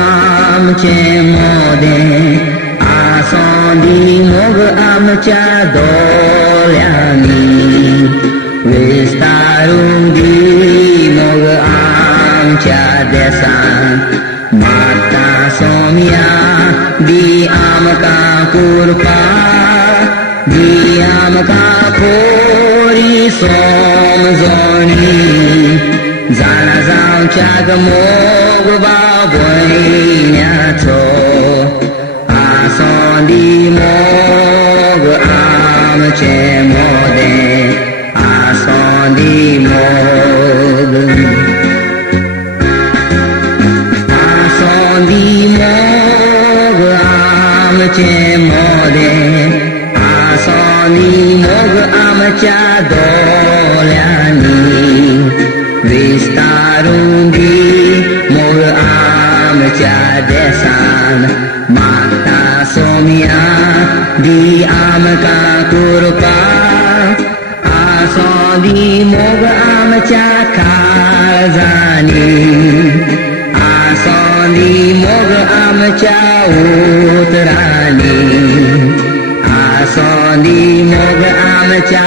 आमचे मोदें आसोंदी मोग आमच्या दोळ्यांनी विस्तारून दी मोग आमच्या देशान माता सोम्या दी आमकां कृपा दी आमकां खोरी समजणी जाणा जावच्याक मोग भाव भयण्याचो आसोंदी मोग आमचे मोदें आसोंदी मोग आसोंदी मोग आमचे मोदें आसोंदी मोग आमच्या दोळ्यांनी विस्तारून दी मोग आमच्या देशान माता सोम्या दी आमकां कृपा आसोंदी मोग आमच्या काळजांनी आसोंदी मोग आमच्या उतरांनी आसोंदी मोग आमच्या